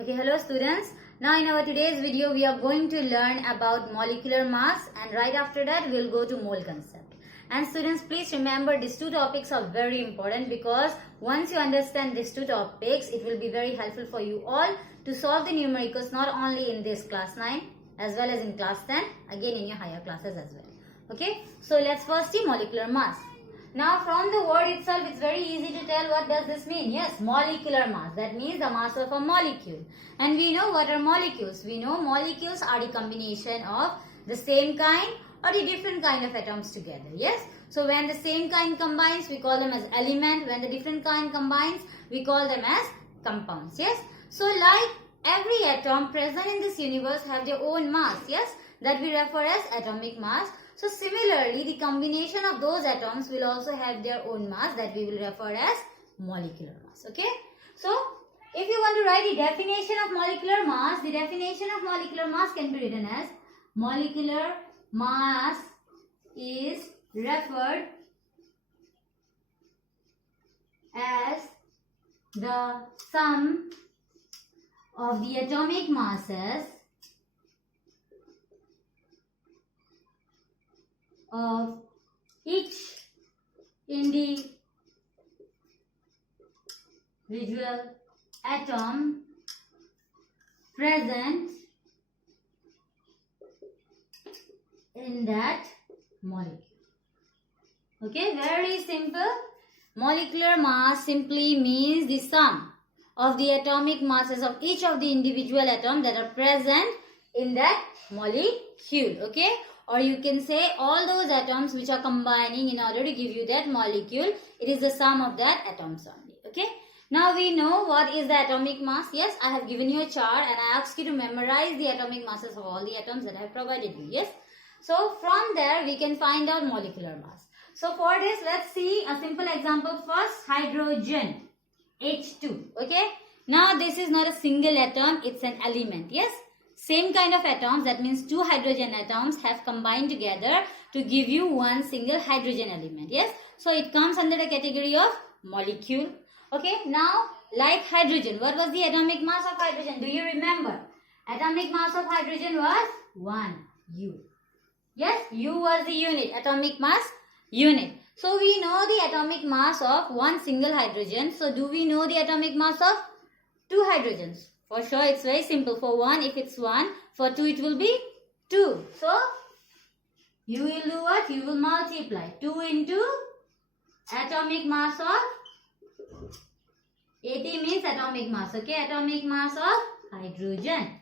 Okay, hello students. Now in our today's video we are going to learn about molecular mass, and right after that we'll go to mole concept. And students, please remember these two topics are very important, because once you understand these two topics it will be very helpful for you all to solve the numericals, not only in this class 9 as well as in class 10, again in your higher classes as well. Okay, so let's first see molecular mass. Now from the word itself, it's very easy to tell what does this mean. Yes, molecular mass. That means the mass of a molecule. And we know what are molecules. We know molecules are the combination of the same kind or the different kind of atoms together. Yes. So when the same kind combines, we call them as element. When the different kind combines, we call them as compounds. Yes. So like every atom present in this universe have their own mass. Yes. That we refer as atomic mass. So similarly, the combination of those atoms will also have their own mass, that we will refer as molecular mass. Okay. So if you want to write the definition of molecular mass, the definition of molecular mass can be written as molecular mass is referred as the sum of the atomic masses of each individual atom present in that molecule. Okay, very simple. Molecular mass simply means the sum of the atomic masses of each of the individual atoms that are present in that molecule. Okay. Or you can say all those atoms which are combining in order to give you that molecule. It is the sum of that atoms only. Okay. Now we know what is the atomic mass. Yes, I have given you a chart and I asked you to memorize the atomic masses of all the atoms that I have provided you. Yes. So from there we can find out molecular mass. So for this, let's see a simple example first. Hydrogen, H2. Okay. Now this is not a single atom. It's an element. Yes. Same kind of atoms, that means two hydrogen atoms have combined together to give you one single hydrogen element. Yes. So it comes under the category of molecule. Okay. Now like hydrogen, what was the atomic mass of hydrogen? Do you remember? Atomic mass of hydrogen was 1 U. Yes. U was the unit. Atomic mass unit. So we know the atomic mass of one single hydrogen. So do we know the atomic mass of two hydrogens? For sure, it's very simple. For 1, if it's 1, for 2, it will be 2. So, you will do what? You will multiply. 2 into atomic mass of, 80 means atomic mass. Okay, atomic mass of hydrogen.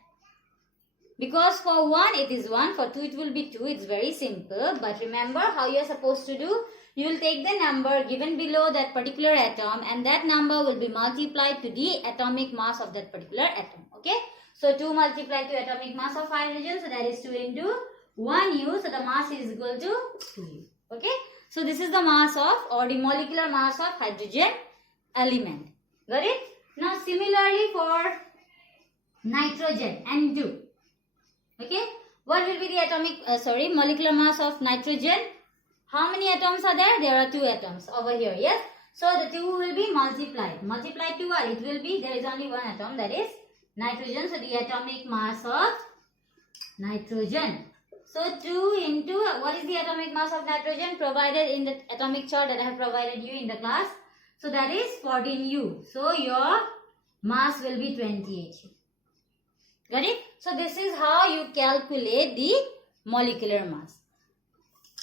Because for 1, it is 1. For 2, it will be 2. It's very simple. But remember how you are supposed to do? You will take the number given below that particular atom, and that number will be multiplied to the atomic mass of that particular atom. Okay. So 2 multiplied to atomic mass of hydrogen. So that is 2 into 1 U. So the mass is equal to 2 U. Okay. So this is the mass of, or the molecular mass of hydrogen element. Got it? Now similarly for nitrogen, N2. Okay. What will be the atomic, molecular mass of nitrogen? How many atoms are there? There are 2 atoms over here. Yes. So the 2 will be multiplied. Multiplied to what? It will be, there is only one atom, that is nitrogen. So the atomic mass of nitrogen. So 2 into, what is the atomic mass of nitrogen? Provided in the atomic chart that I have provided you in the class. So that is 14 U. So your mass will be 28. Got it? So this is how you calculate the molecular mass.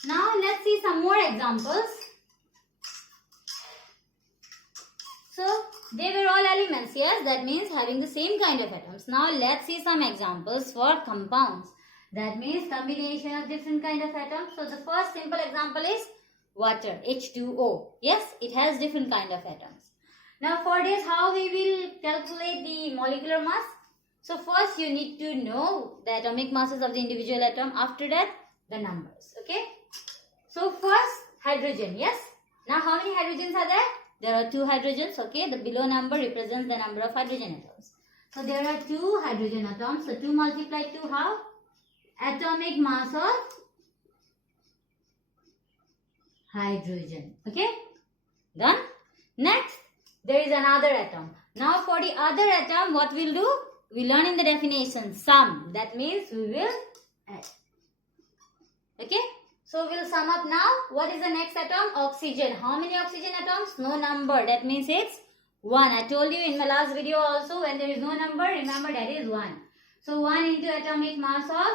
Now let's see some more examples. So they were all elements. Yes, that means having the same kind of atoms. Now let's see some examples for compounds. That means combination of different kind of atoms. So the first simple example is water, H2O. Yes, it has different kind of atoms. Now for this, how we will calculate the molecular mass? So first you need to know the atomic masses of the individual atom. After that, the numbers. Okay. So first, hydrogen. Yes. Now how many hydrogens are there? There are 2 hydrogens. Okay. The below number represents the number of hydrogen atoms. So there are 2 hydrogen atoms. So 2 multiplied to how? Atomic mass of hydrogen. Okay. Done. Next, there is another atom. Now for the other atom, what we'll do? we learn in the definition sum. That means we will add. Okay. So we'll sum up now. What is the next atom? Oxygen. How many oxygen atoms? No number. That means it's 1. I told you in my last video also, when there is no number, remember that is 1. So 1 into atomic mass of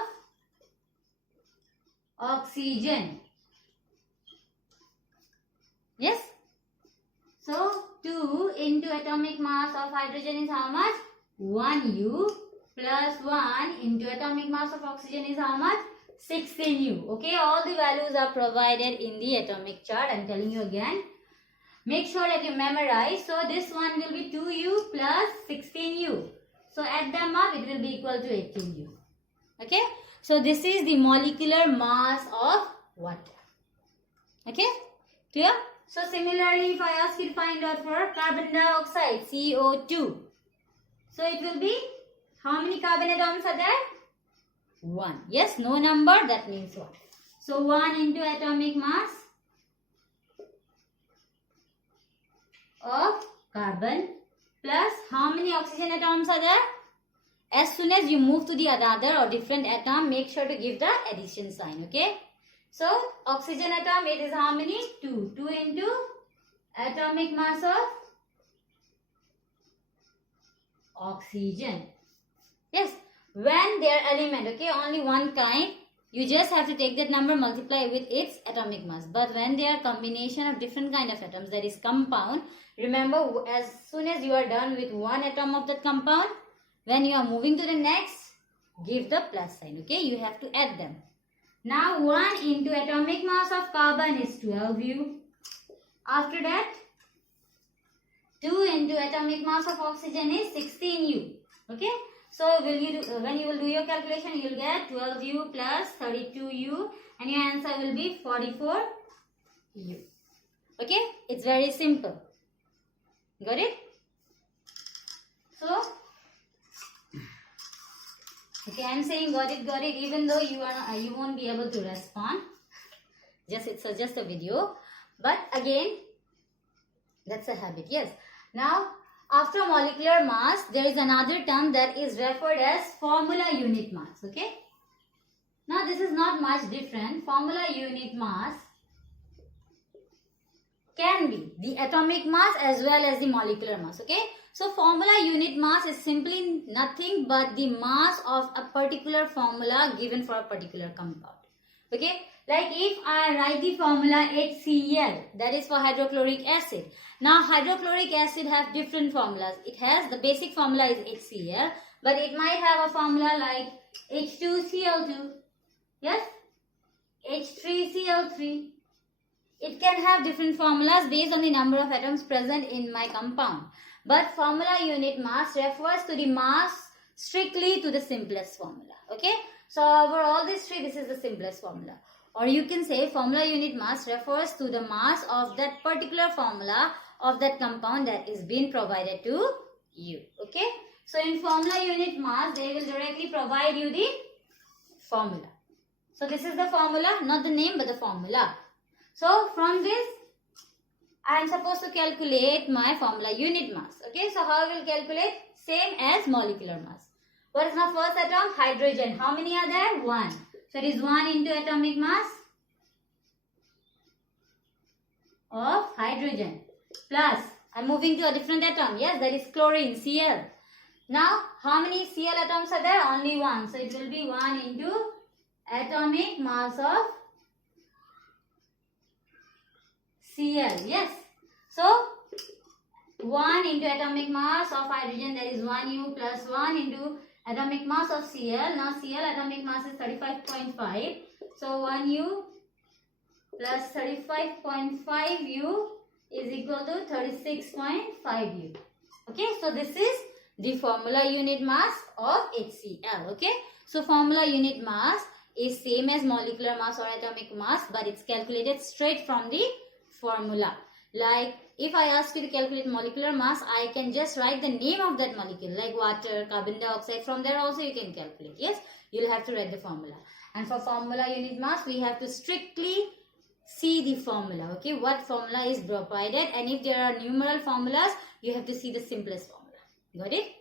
oxygen. Yes. So 2 into atomic mass of hydrogen is how much? 1U plus 1 into atomic mass of oxygen is how much? 16U. Okay, all the values are provided in the atomic chart. I am telling you again. Make sure that you memorize. So this one will be 2U plus 16U. So add them up, it will be equal to 18U. Okay. So this is the molecular mass of water. Okay. Clear? So similarly, if I ask you to find out for carbon dioxide, CO2. So it will be, how many carbon atoms are there? 1. Yes, no number, that means what? So 1 into atomic mass of carbon plus how many oxygen atoms are there? As soon as you move to the another or different atom, make sure to give the addition sign, okay? So oxygen atom, it is how many? 2. 2 into atomic mass of oxygen. Yes. When their element, okay, only one kind, you just have to take that number, multiply with its atomic mass. But when they are combination of different kind of atoms, that is compound, remember, as soon as you are done with one atom of that compound, when you are moving to the next, give the plus sign, okay? You have to add them. Now 1 into atomic mass of carbon is 12U. After that, 2 into atomic mass of oxygen is 16U, okay? So when you will do your calculation, you will get 12U plus 32U and your answer will be 44U. Okay? It's very simple. Got it? So, okay, I am saying got it, even though you won't be able to respond. It's just a video. But again, that's a habit. Yes. Now, after molecular mass, there is another term that is referred as formula unit mass. Okay. Now, this is not much different. Formula unit mass can be the atomic mass as well as the molecular mass. Okay. So, formula unit mass is simply nothing but the mass of a particular formula given for a particular compound. Okay. Like if I write the formula HCl, that is for hydrochloric acid. Now hydrochloric acid have different formulas. It has, the basic formula is HCl, but it might have a formula like H2Cl2, yes, H3Cl3. It can have different formulas based on the number of atoms present in my compound. But formula unit mass refers to the mass strictly to the simplest formula. Okay. So over all these three, this is the simplest formula. Or you can say formula unit mass refers to the mass of that particular formula of that compound that is being provided to you. Okay. So in formula unit mass, they will directly provide you the formula. So this is the formula, not the name but the formula. So from this, I am supposed to calculate my formula unit mass. Okay. So how I will calculate? Same as molecular mass. What is my first atom? Hydrogen. How many are there? 1. So it is 1 into atomic mass of hydrogen plus, I am moving to a different atom. Yes, that is chlorine, Cl. Now, how many Cl atoms are there? Only 1. So it will be 1 into atomic mass of Cl. Yes. So, 1 into atomic mass of hydrogen, that is 1U plus 1 into atomic mass of Cl. Now Cl atomic mass is 35.5. So 1U plus 35.5U is equal to 36.5U. Okay. So this is the formula unit mass of HCl. Okay. So formula unit mass is same as molecular mass or atomic mass, but it's calculated straight from the formula. Like if I ask you to calculate molecular mass, I can just write the name of that molecule like water, carbon dioxide. From there also you can calculate. Yes, you'll have to write the formula. And for formula unit mass, we have to strictly see the formula. Okay, what formula is provided, and if there are numeral formulas, you have to see the simplest formula. Got it?